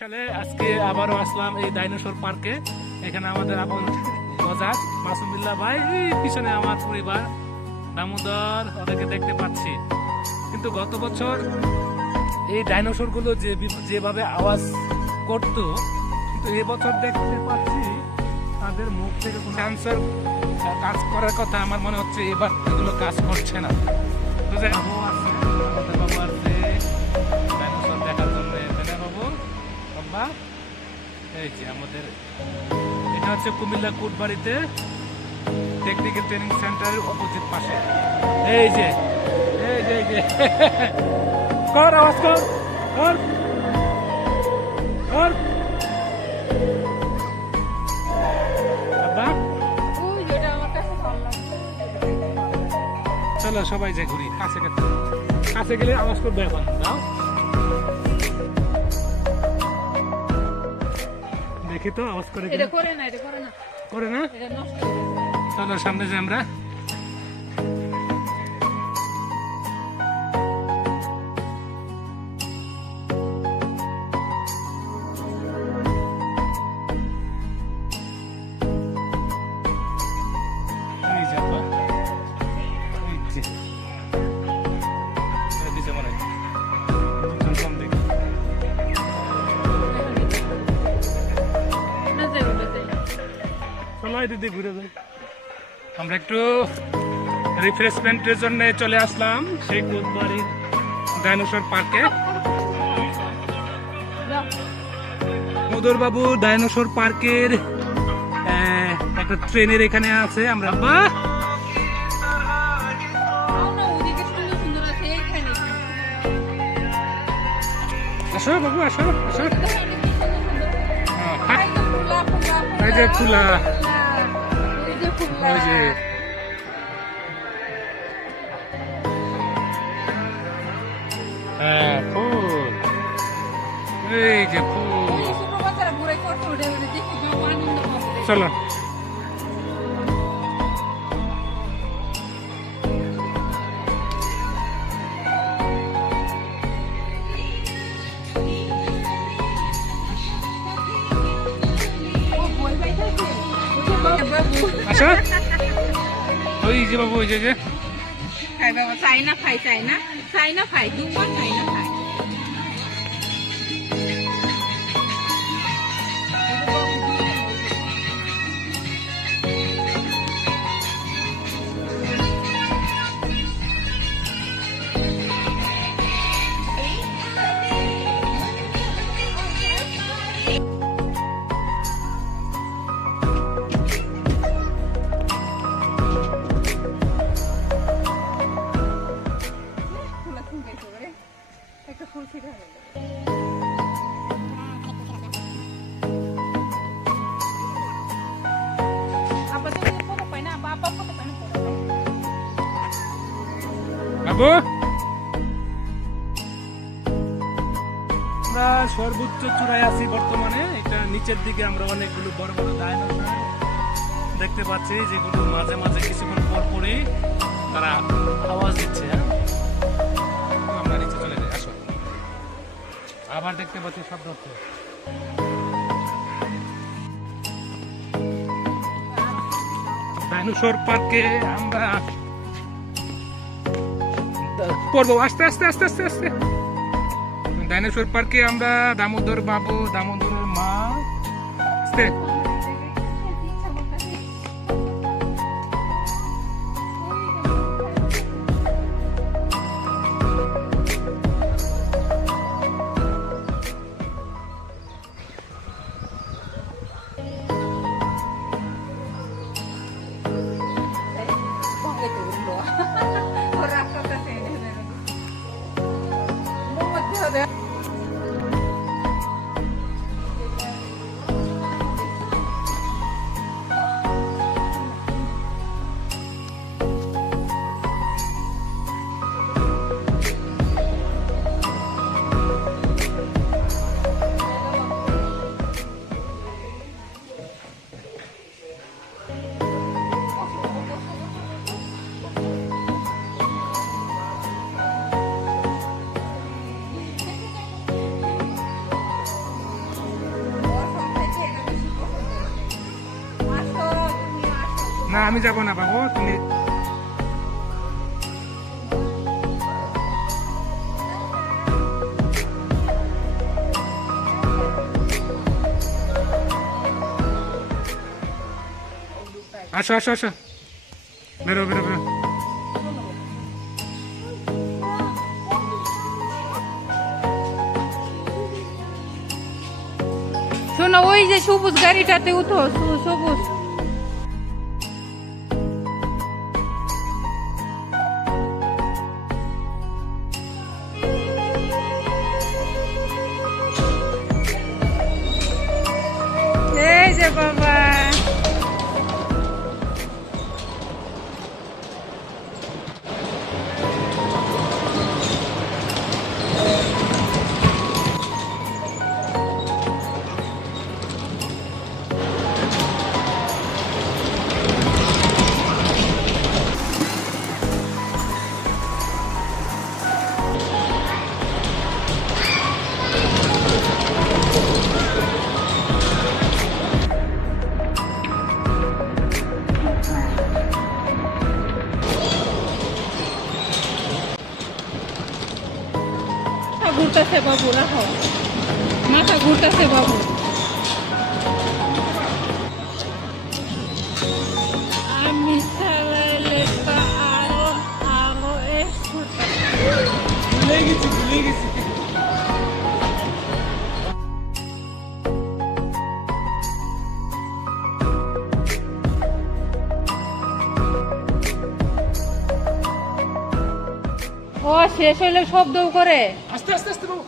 সালে আজকে আবারও আসলাম এই ডাইনোসর পার্কে। এখানে আমাদের আপন গজাক মাসুমিল্লাহ ভাই, পিছনে আমার পরিবার দামোদর, ওদেরকে দেখতে পাচ্ছি। কিন্তু গত বছর এই ডাইনোসর গুলো যেভাবে আওয়াজ করতো, কিন্তু এবছর দেখতে পাচ্ছি তাদের মুখ থেকে সেন্সর কাজ করার কথা। আমার মনে হচ্ছে এবার এগুলো কাজ করছে না। তো যে বাবু আছে, আমাদের বাবু আছে ডাইনোসর দেখার জন্য। বাবু বাবা, এই যে আমাদের এটা হচ্ছে কুমিল্লা কোটবাড়িতে টেকনিক্যাল ট্রেনিং সেন্টারের অপোজিট পাশে। এই যে এই যে এই যে কর আওয়াজ কর কর কর বাবা। চলো সবাই যাই ঘুরি, কাছে কাছে গেলে আওয়াজ করবে। এখন দাও দেখি তো আওয়াজ করে। এটা করে না, এটা করে না, করে না, এটা নষ্ট হয়ে গেছে। চলো সামনে যাই আমরা। এই যে আপা, এই যে এই দিকে মনে হয় কম দেখি। চলো এই দিকে ঘুরে যাই। আমরা একটু রিফ্রেশমেন্টের জন্য চলে আসলাম সেই কোটবাড়ির ডাইনোসর পার্কে। মধুর বাবু ডাইনোসর পার্কের একটা ট্রেনের এখানে আছে। আমরা আসো বাবু, আসো আসো। এই যে খোলা, ওই যে হ্যাঁ ফুল, এই যে ফুল। চলো আসো। ওই যে বাবু, ওই যে খাই বাবা, চাই না খাই, চাই না, চাই না খাই, দুবার চাই না খাই। একটা ফুল ছিঁড়ে হবে। বাবু, আমরা সর্বোচ্চ চূড়ায় আছি বর্তমানে। এটা নিচের দিকে আমরা অনেকগুলো বড় বড় ডাইনোসর দেখতে পাচ্ছি, যেগুলো মাঝে মাঝে কিছুক্ষণ পর পরই তারা আওয়াজ দিচ্ছে। আমরা নিচে চলে যাই, আসো। আবার দেখতে পাচ্ছি শব্দ হচ্ছে। ডাইনোসর পার্কে আমরা পড়বো আস্তে আস্তে আস্তে আস্তে আস্তে। ডাইনোসর পার্কে আমরা দামোদর বাবু, দামোদরের মা, আস্তে। আমি যাব না বাবু, তুমি আসো আসো আসো, বেরো বেরো বেরো। শোনো, ওই যে সবুজ গাড়িটাতে উঠো, সবুজ। এই যে বাবা, মাথা ঘুরতেছে বাবু, রাখো, মাথা ঘুরতেছে বাবু। আমি চালাইলে তো আরো আরো ভুলে গেছি ভুলে গেছি। ও শেষ হইলে শব্দ করে। আস্তে আস্তে আস্তে বাবু।